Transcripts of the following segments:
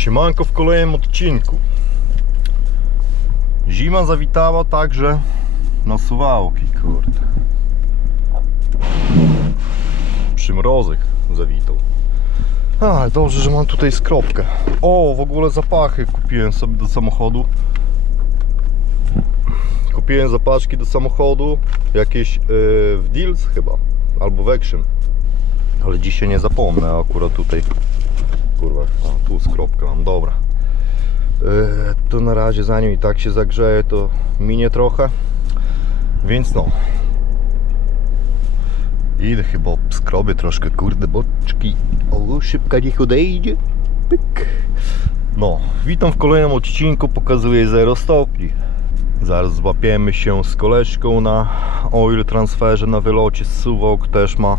Siemanko w kolejnym odcinku. Zima zawitała także na Suwałki, kurde. Przymrozek zawitał. A, dobrze, że mam tutaj skropkę. O, w ogóle zapachy kupiłem sobie do samochodu. Kupiłem zapaczki do samochodu, jakieś yy, w Deals chyba, albo w Action. Ale dzisiaj nie zapomnę, akurat tutaj kurwa, tu skropkę mam, dobra. Yy, to na razie zanim i tak się zagrzeje, to minie trochę. Więc no. Idę chyba skrobię troszkę, kurde, boczki. O, szybka niech odejdzie. Pyk. No, witam w kolejnym odcinku, pokazuję 0 stopni. Zaraz złapiemy się z koleżką na oil transferze na wylocie z Suwałk, też ma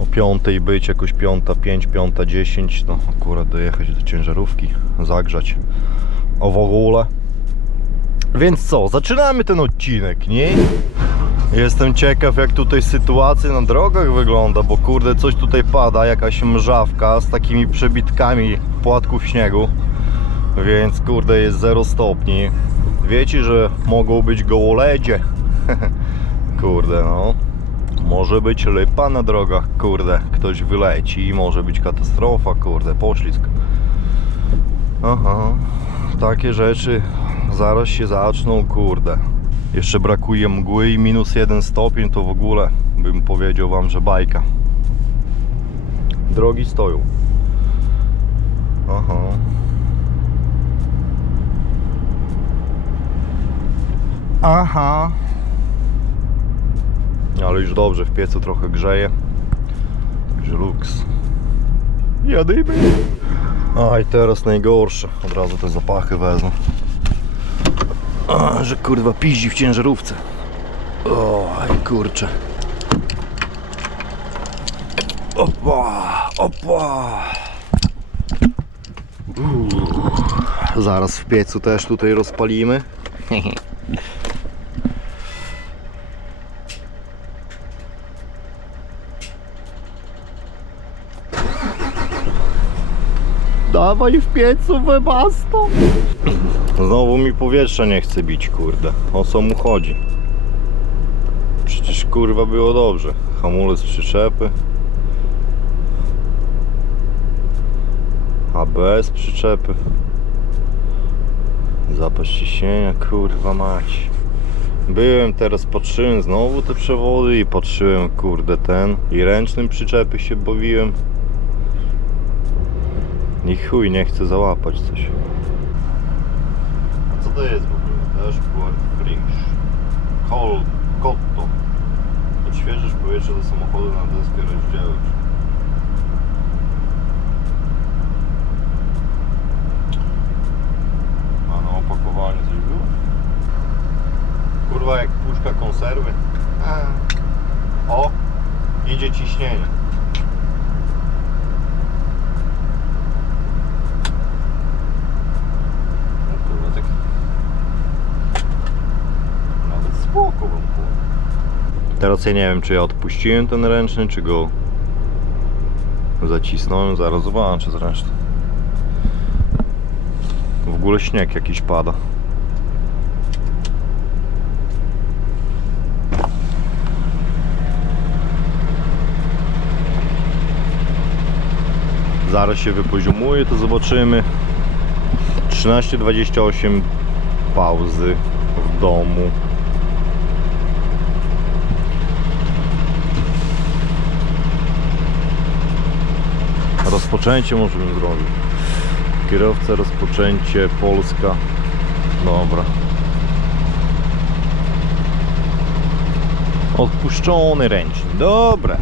o 5 być, jakoś 5, 5, 5, 10, no akurat dojechać do ciężarówki, zagrzać o w ogóle. Więc co, zaczynamy ten odcinek, nie? Jestem ciekaw jak tutaj sytuacja na drogach wygląda, bo kurde coś tutaj pada, jakaś mrzawka z takimi przebitkami płatków śniegu. Więc kurde jest 0 stopni. Wiecie, że mogą być gołoledzie. kurde no. Może być lipa na drogach, kurde. Ktoś wyleci i może być katastrofa, kurde, poślizg. Aha, takie rzeczy zaraz się zaczną, kurde. Jeszcze brakuje mgły i minus jeden stopień, to w ogóle bym powiedział wam, że bajka. Drogi stoją. Aha. Aha. Ale już dobrze, w piecu trochę grzeje. Także luks. Jadymy. A i teraz najgorsze. Od razu te zapachy wezmę. A, że kurwa piździ w ciężarówce. Oj kurczę. Opa, opa. Uuu. Zaraz w piecu też tutaj rozpalimy. Dawaj w piecu webasto. Znowu mi powietrze nie chce bić, kurde. O co mu chodzi? Przecież kurwa było dobrze. Hamulec przyczepy. ABS przyczepy. Zapaść ciśnienia, kurwa mać. Byłem teraz, patrzyłem znowu te przewody i patrzyłem, kurde, ten. I ręcznym przyczepy się bawiłem. I chuj, nie chcę załapać coś. A co to jest w ogóle? Dashboard Fringe. Col Cotto. Odświeżysz powietrze do samochodu na deskę rozdzielcz. A na opakowaniu coś było? Kurwa jak puszka konserwy. O! Idzie ciśnienie. No kurwa tak... Nawet spoko wam powiem. Teraz ja nie wiem czy ja odpuściłem ten ręczny, czy go zacisnąłem, zaraz zobaczę zresztą. W ogóle śnieg jakiś pada. Zaraz się wypoziomuje, to zobaczymy. 13.28 pauzy w domu. Rozpoczęcie możemy zrobić. Kierowca, rozpoczęcie, Polska. Dobra. Odpuszczony ręczny. Dobra.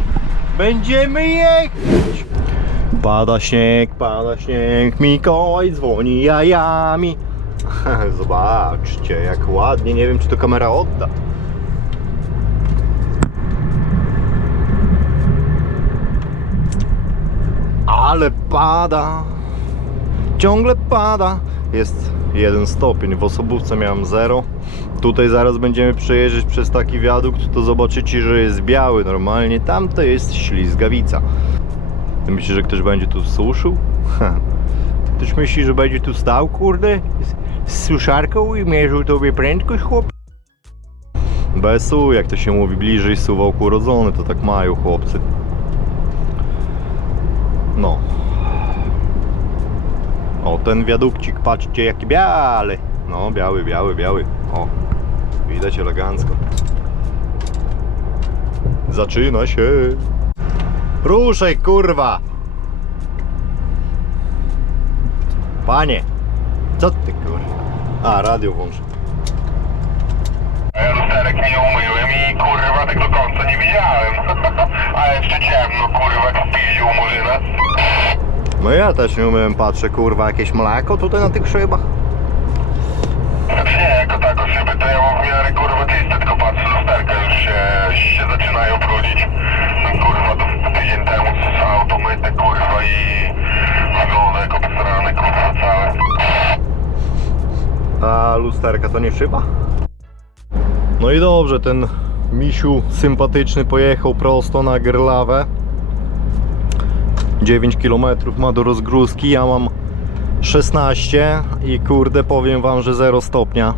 Będziemy jechać. Pada śnieg, pada śnieg, Mikołaj dzwoni jajami. Zobaczcie, jak ładnie. Nie wiem, czy to kamera odda. Ale pada. Ciągle pada. Jest jeden stopień. W osobówce miałem 0. Tutaj zaraz będziemy przejeżdżać przez taki wiadukt, to zobaczycie, że jest biały normalnie. Tam to jest ślizgawica. Ty myślisz, że ktoś będzie tu suszył? Ktoś myśli, że będzie tu stał, kurde, z, suszarką i mierzył tobie prędkość, chłop? BSU, jak to się mówi, bliżej suwałku urodzony, to tak mają chłopcy. No. O, ten wiadukcik, patrzcie jaki biały. No, biały, biały, biały. O, widać elegancko. Zaczyna się. Ruszaj, kurwa! Panie, co ty kurwa? A, radio włączę. Mi nie umyłem i kurwa do końca nie widziałem. A jeszcze ciemno kurwa jak wpiździł murzyna. No ja też nie umiem, patrzę, kurwa, jakieś mleko tutaj na tych szybach. Znaczy nie, jako tako szyby to ja mam w miarę kurwa czyste, tylko patrzę lusterka już się, się zaczynają brudzić. No kurwa do tydzień temu auto myte kurwa i wygląda jako posrane kurwa całe. A lusterka to nie szyba? No i dobrze, ten misiu sympatyczny pojechał prosto na Gerlawę. 9 km ma do rozgrózki, ja mam 16 i kurde powiem wam, że 0 stopnia.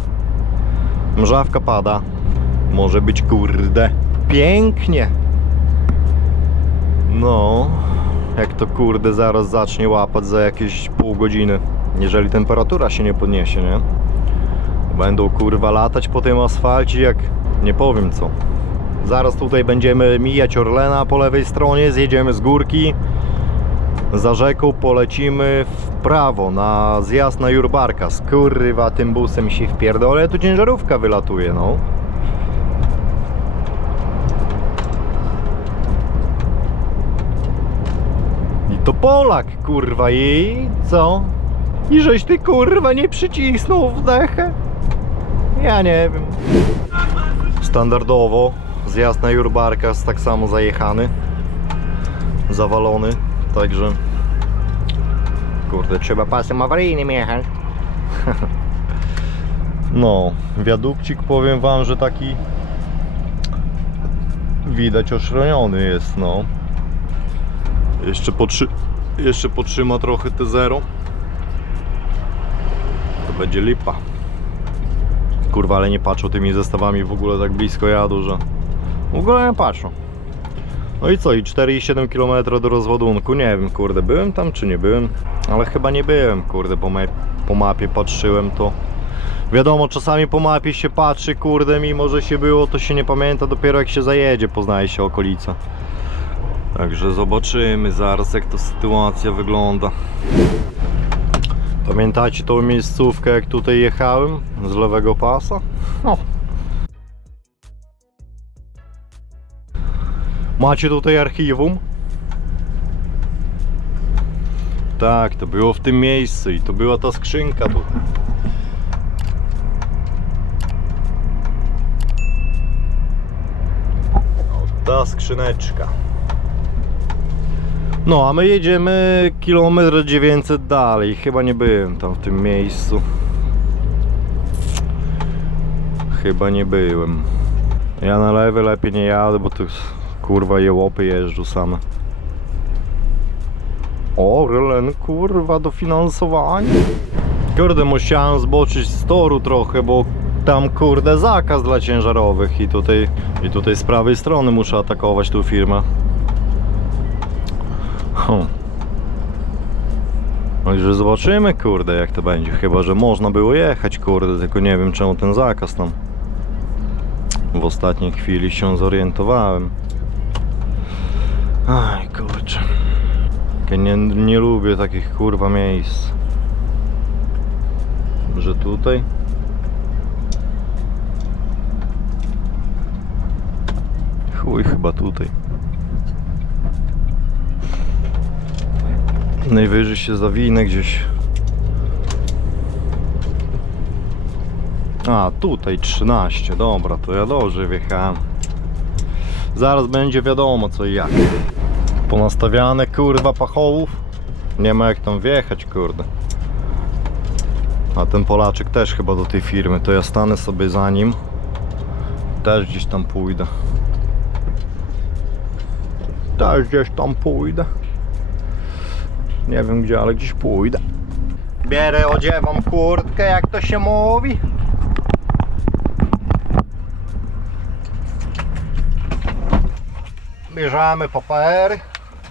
Mrzawka pada. Może być kurde pięknie. No, jak to kurde zaraz zacznie łapać za jakieś pół godziny, jeżeli temperatura się nie podniesie, nie? Będą kurwa latać po tym asfalcie jak nie powiem co. Zaraz tutaj będziemy mijać Orlena po lewej stronie, zjedziemy z górki. Za rzeką polecimy w prawo na zjazd na Jurbarka. Kurwa tym busem się wpierdolę, tu ciężarówka wylatuje no. I to Polak kurwa i co? I żeś ty kurwa nie przycisnął w dechę? Ja nie wiem. Standardowo zjazd na Jurbarka jest tak samo zajechany. Zawalony, także kurde, trzeba pasem awaryjnym jechać. No, wiadukcik powiem wam, że taki widać oszroniony jest, no. Jeszcze, potrzy jeszcze potrzyma trochę te zero. To będzie lipa. Kurwa, ale nie patrzą tymi zestawami w ogóle tak blisko jadą, że w ogóle nie patrzą. No i co, i 4,7 km do rozładunku, nie wiem, kurde, byłem tam czy nie byłem, ale chyba nie byłem, kurde, ma po mapie patrzyłem to. Wiadomo, czasami po mapie się patrzy, kurde, mimo że się było, to się nie pamięta, dopiero jak się zajedzie, poznaje się okolica. Także zobaczymy zaraz, jak to sytuacja wygląda. Pamiętacie tą miejscówkę, jak tutaj jechałem z lewego pasa? No. Macie tutaj archiwum? Tak, to było w tym miejscu i to była ta skrzynka tutaj. O, ta skrzyneczka. No, a my jedziemy kilometr 900 dalej. Chyba nie byłem tam w tym miejscu. Chyba nie byłem. Ja na lewy lepiej nie jadę, bo tu kurwa jełopy jeżdżą same. O, Relen, kurwa, dofinansowanie. Kurde, musiałem zboczyć z toru trochę, bo tam kurde zakaz dla ciężarowych i tutaj, i tutaj z prawej strony muszę atakować tą firmę. Hmm. Także zobaczymy, kurde, jak to będzie. Chyba, że można było jechać, kurde, tylko nie wiem, czemu ten zakaz tam. W ostatniej chwili się zorientowałem. Aj, kurczę. Nie, nie lubię takich kurwa miejsc. Że tutaj? Chuj, chyba tutaj. Najwyżej się zawinę gdzieś. A, tutaj 13, dobra, to ja dobrze wjechałem. Zaraz będzie wiadomo co i jak. Ponastawiane kurwa pachołów. Nie ma jak tam wjechać, kurde. A ten Polaczek też chyba do tej firmy, to ja stanę sobie za nim. Też gdzieś tam pójdę. Też gdzieś tam pójdę. Nie wiem gdzie, ale gdzieś pójdę. Bierę, odziewam kurtkę, jak to się mówi. Bierzemy papery.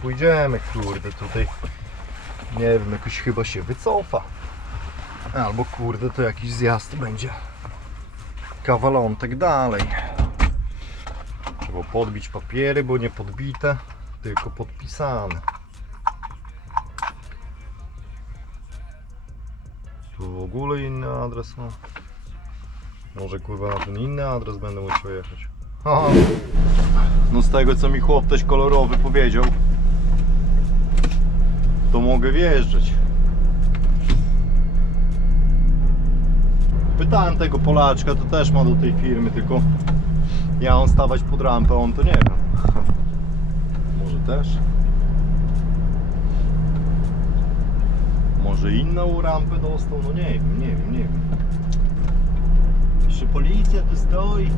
Pójdziemy, kurde, tutaj. Nie wiem, jakoś chyba się wycofa. Albo kurde, to jakiś zjazd będzie. Kawalątek dalej. Trzeba podbić papiery, bo nie podbite, tylko podpisane. Ogóle inny adres ma. Może kurwa na ten inny adres będę musiał jechać. No z tego co mi chłop też kolorowy powiedział, to mogę wjeżdżać. Pytałem tego Polaczka, to też ma do tej firmy, tylko ja on stawać pod rampę, on to nie wiem. Może też? Może inną rampę dostał? No nie wiem, nie wiem, nie wiem. Jeszcze policja tu stoi.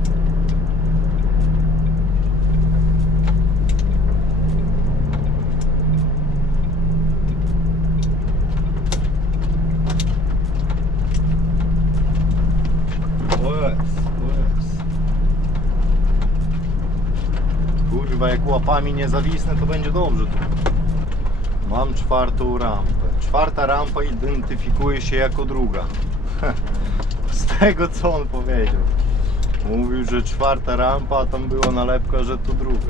Kurwa, jak łapami nie zawisnę, to będzie dobrze. Mam czwartą rampę. Czwarta rampa identyfikuje się jako druga. Z tego co on powiedział. Mówił, że czwarta rampa, a tam była nalepka, że to druga.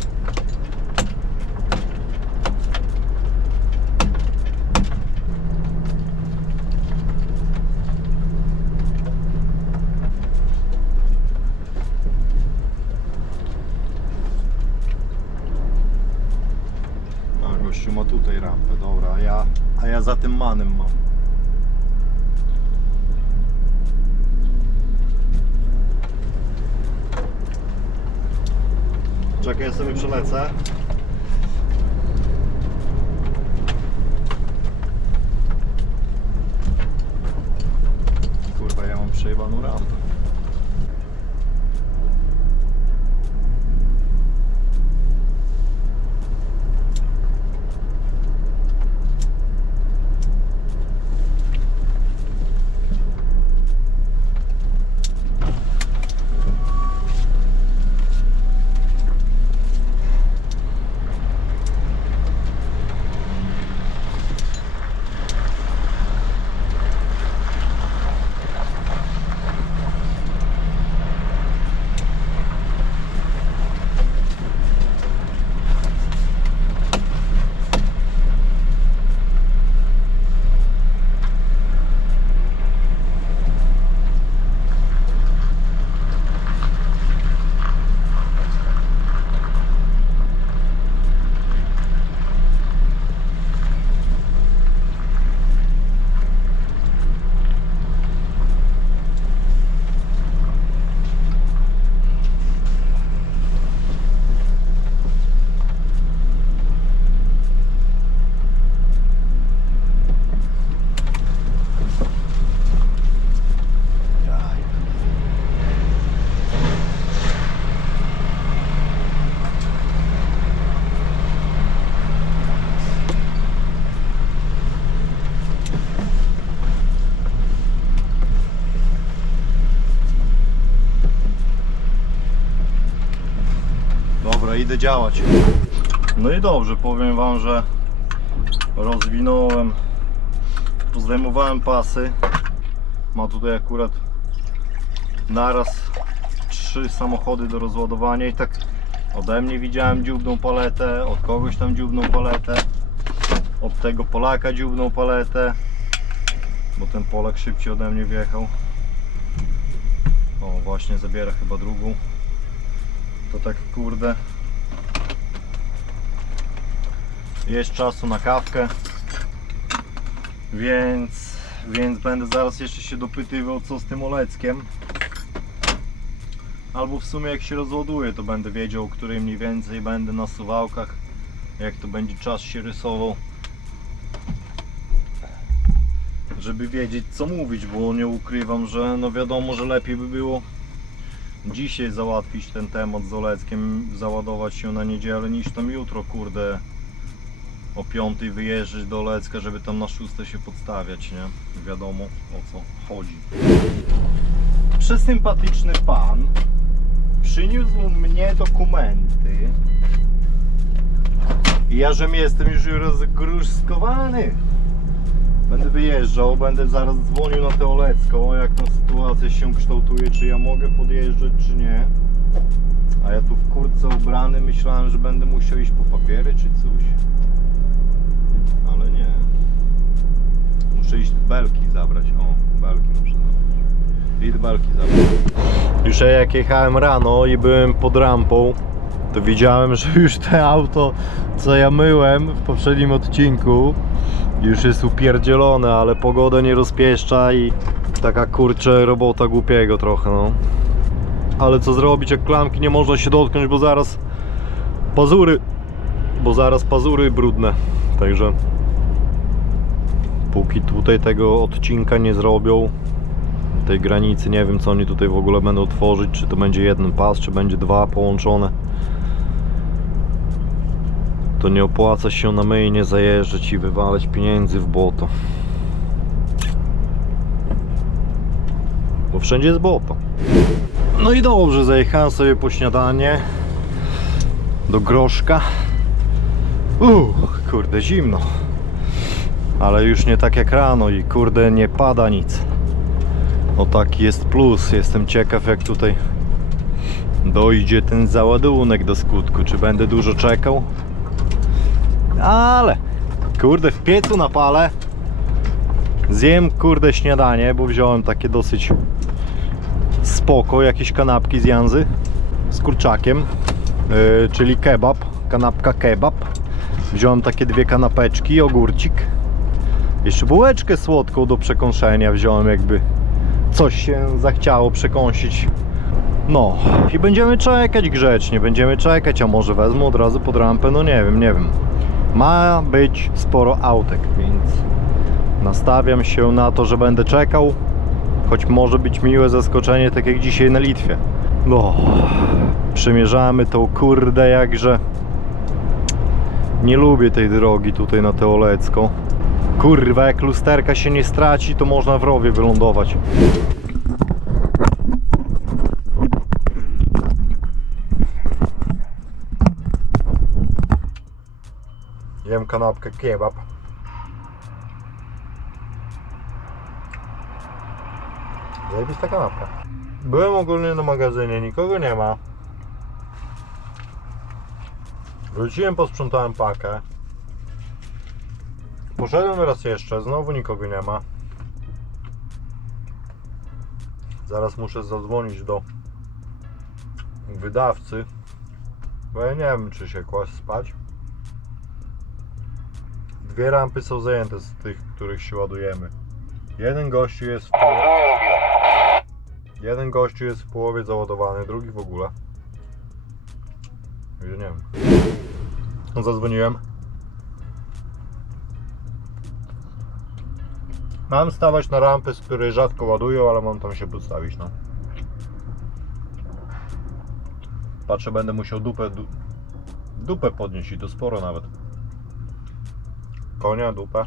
A gościu ma tutaj rampę, dobra, a ja, a ja za tym manem mam. Czekaj, ja sobie przelecę. Kurwa, ja mam przejebaną rampę. Jaj. Dobra, działać. No i dobrze, powiem Wam, że rozwinąłem, pozdejmowałem pasy. Ma tutaj akurat naraz trzy samochody do rozładowania i tak ode mnie widziałem dziubną paletę, od kogoś tam dziubną paletę, od tego Polaka dziubną paletę, bo ten Polak szybciej ode mnie wjechał. O, właśnie zabiera chyba drugą. To tak kurde. Jest czasu na kawkę. Więc, więc będę zaraz jeszcze się dopytywał co z tym Oleckiem. Albo w sumie jak się rozładuje to będę wiedział, której mniej więcej będę na suwałkach. Jak to będzie czas się rysował. Żeby wiedzieć co mówić, bo nie ukrywam, że no wiadomo, że lepiej by było dzisiaj załatwić ten temat z Oleckiem, załadować się na niedzielę niż tam jutro, kurde, o 5 wyjeżdżać do Lecka, żeby tam na 6 się podstawiać, nie? Wiadomo o co chodzi. Przesympatyczny pan przyniósł mnie dokumenty. I ja, żem jestem już rozgruszkowany. Będę wyjeżdżał, będę zaraz dzwonił na Teolecką, jak ta sytuacja się kształtuje, czy ja mogę podjeżdżać, czy nie. A ja tu w kurtce ubrany myślałem, że będę musiał iść po papiery, czy coś. Ale nie. Muszę iść belki zabrać. O, belki muszę zabrać. Idę belki zabrać. Już jak jechałem rano i byłem pod rampą, to widziałem, że już te auto, co ja myłem w poprzednim odcinku, już jest upierdzielone, ale pogoda nie rozpieszcza i taka kurcze robota głupiego trochę, no. Ale co zrobić, jak klamki nie można się dotknąć, bo zaraz pazury, bo zaraz pazury brudne. Także póki tutaj tego odcinka nie zrobią, tej granicy, nie wiem co oni tutaj w ogóle będą tworzyć, czy to będzie jeden pas, czy będzie dwa połączone. To nie opłaca się na myjnie zajeżdżać i wywalać pieniędzy w błoto. Bo wszędzie jest błoto. No i dobrze, zajechałem sobie po śniadanie do groszka. Uuu, kurde, zimno. Ale już nie tak jak rano i kurde, nie pada nic. O taki jest plus. Jestem ciekaw, jak tutaj dojdzie ten załadunek do skutku. Czy będę dużo czekał? Ale kurde, w piecu na pale zjem kurde śniadanie, bo wziąłem takie dosyć spoko, jakieś kanapki z Janzy z kurczakiem, yy, czyli kebab, kanapka kebab. Wziąłem takie dwie kanapeczki, ogórcik. Jeszcze bułeczkę słodką do przekąszenia wziąłem, jakby coś się zachciało przekąsić. No i będziemy czekać grzecznie, będziemy czekać, a może wezmę od razu pod rampę, no nie wiem, nie wiem. Ma być sporo autek, więc nastawiam się na to, że będę czekał. Choć może być miłe zaskoczenie, tak jak dzisiaj na Litwie. No, przemierzamy tą kurde jakże. Nie lubię tej drogi tutaj na Teolecko. Kurwa, jak lusterka się nie straci, to można w rowie wylądować. Jem kanapkę kebab. Zajebista kanapka. Byłem ogólnie na magazynie, nikogo nie ma. Wróciłem, posprzątałem pakę. Poszedłem raz jeszcze, znowu nikogo nie ma. Zaraz muszę zadzwonić do wydawcy, bo ja nie wiem, czy się kłaść spać. Dwie rampy są zajęte z tych, których się ładujemy. Jeden gościu jest w połowie, jeden gościu jest w połowie załadowany, drugi w ogóle. Ja nie wiem. Zadzwoniłem. Mam stawać na rampy, z której rzadko ładują, ale mam tam się podstawić, no. Patrzę, będę musiał dupę, du, dupę podnieść i to sporo nawet. Konia, dupę.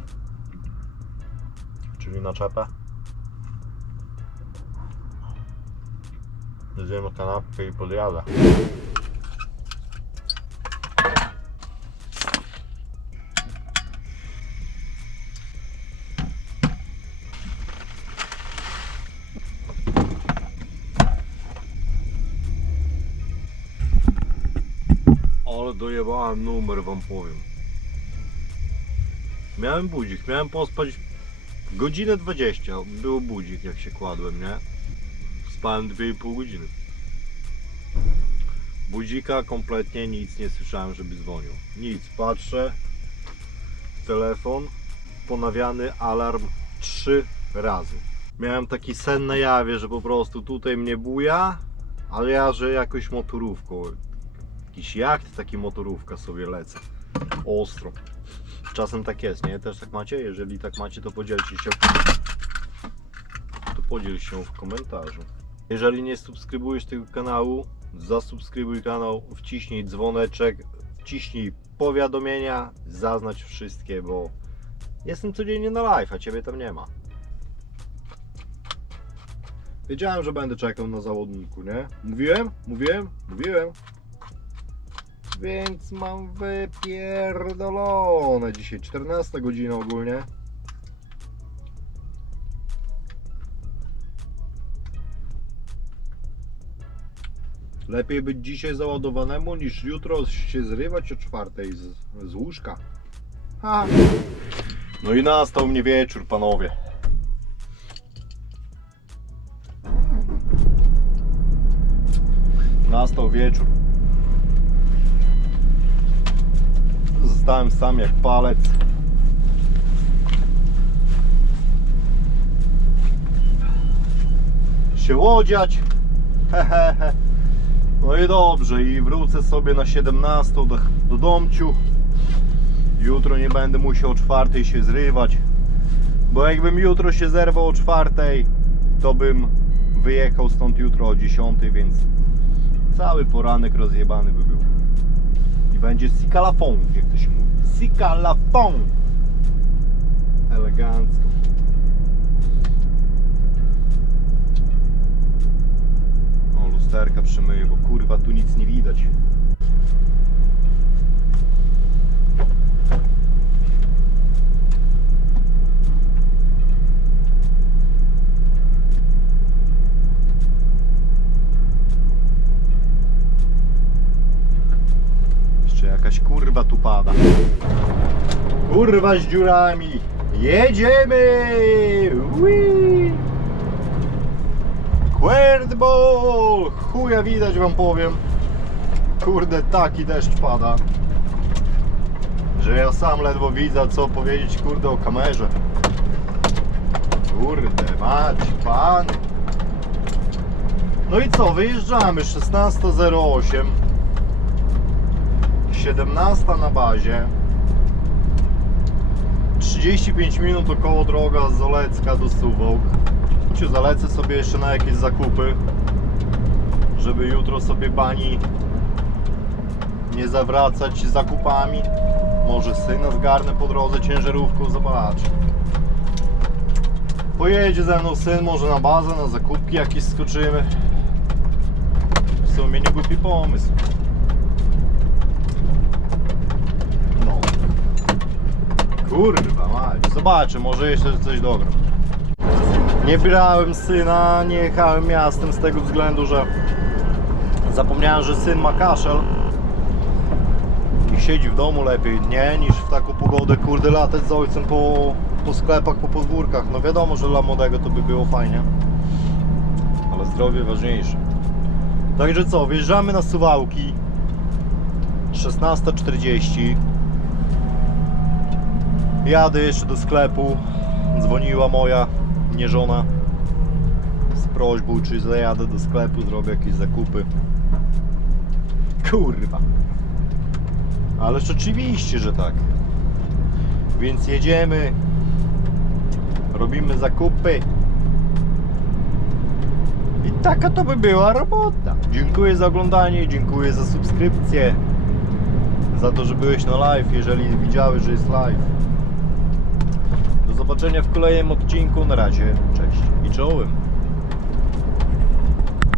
Czyli naczepę. Zjem kanapkę i podjadę. Dojebałem numer, wam powiem. Miałem budzik, miałem pospać godzinę 20. Był budzik, jak się kładłem, nie? Spałem 2,5 godziny. Budzika kompletnie nic nie słyszałem, żeby dzwonił. Nic, patrzę. Telefon, ponawiany alarm 3 razy. Miałem taki sen na jawie, że po prostu tutaj mnie buja, ale ja, że jakoś motorówką. Jakiś jacht, taki motorówka sobie lecę. Ostro. Czasem tak jest, nie? Też tak macie? Jeżeli tak macie, to podzielcie się. To podziel się w komentarzu. Jeżeli nie subskrybujesz tego kanału, zasubskrybuj kanał, wciśnij dzwoneczek, wciśnij powiadomienia, zaznacz wszystkie, bo jestem codziennie na live, a ciebie tam nie ma. Wiedziałem, że będę czekał na zawodniku, nie? Mówiłem? Mówiłem? Mówiłem. Więc mam wypierdolone dzisiaj 14 godzina ogólnie. Lepiej być dzisiaj załadowanemu niż jutro się zrywać o czwartej z, z łóżka. Ha. No i nastał mnie wieczór, panowie. Nastał wieczór. Zostałem sam jak palec. Się łodziać. Hehehe. No i dobrze, i wrócę sobie na 17 do, do domciu. Jutro nie będę musiał o czwartej się zrywać. Bo jakbym jutro się zerwał o czwartej, to bym wyjechał stąd jutro o 10, więc cały poranek rozjebany by był. I będzie sikalafon, jak to się mówi. Sikalafon! Elegancko. O, lusterka przemyję, bo kurwa tu nic nie widać. Jeszcze jakaś kurwa tu pada. Kurwa z dziurami. Jedziemy! Whee! Querdball! Chuja widać wam powiem. Kurde, taki deszcz pada. Że ja sam ledwo widzę co powiedzieć kurde o kamerze. Kurde, mać, pan. No i co, wyjeżdżamy 16.08 17 na bazie. 35 minut około droga z Olecka do Suwałk. Ciu, zalecę sobie jeszcze na jakieś zakupy żeby jutro sobie bani nie zawracać zakupami. Może syna zgarnę po drodze ciężarówką, zobacz. Pojedzie ze mną syn może na bazę, na zakupki jakieś skoczymy. W sumie nie głupi pomysł Kurwa mać. Zobaczę, może jeszcze coś dogram. Nie brałem syna, nie jechałem miastem z tego względu, że zapomniałem, że syn ma kaszel i siedzi w domu lepiej, nie? Niż w taką pogodę, kurde, latać z ojcem po, po sklepach, po podwórkach. No wiadomo, że dla młodego to by było fajnie, ale zdrowie ważniejsze. Także co, wjeżdżamy na Suwałki 16.40 Jadę jeszcze do sklepu. Dzwoniła moja nieżona z prośbą, czy zajadę do sklepu, zrobię jakieś zakupy. Kurwa. Ale rzeczywiście, że tak. Więc jedziemy. Robimy zakupy. I taka to by była robota. Dziękuję za oglądanie, dziękuję za subskrypcję. Za to, że byłeś na live, jeżeli widziałeś, że jest live. Do zobaczenia w kolejnym odcinku. Na razie, cześć i czołem.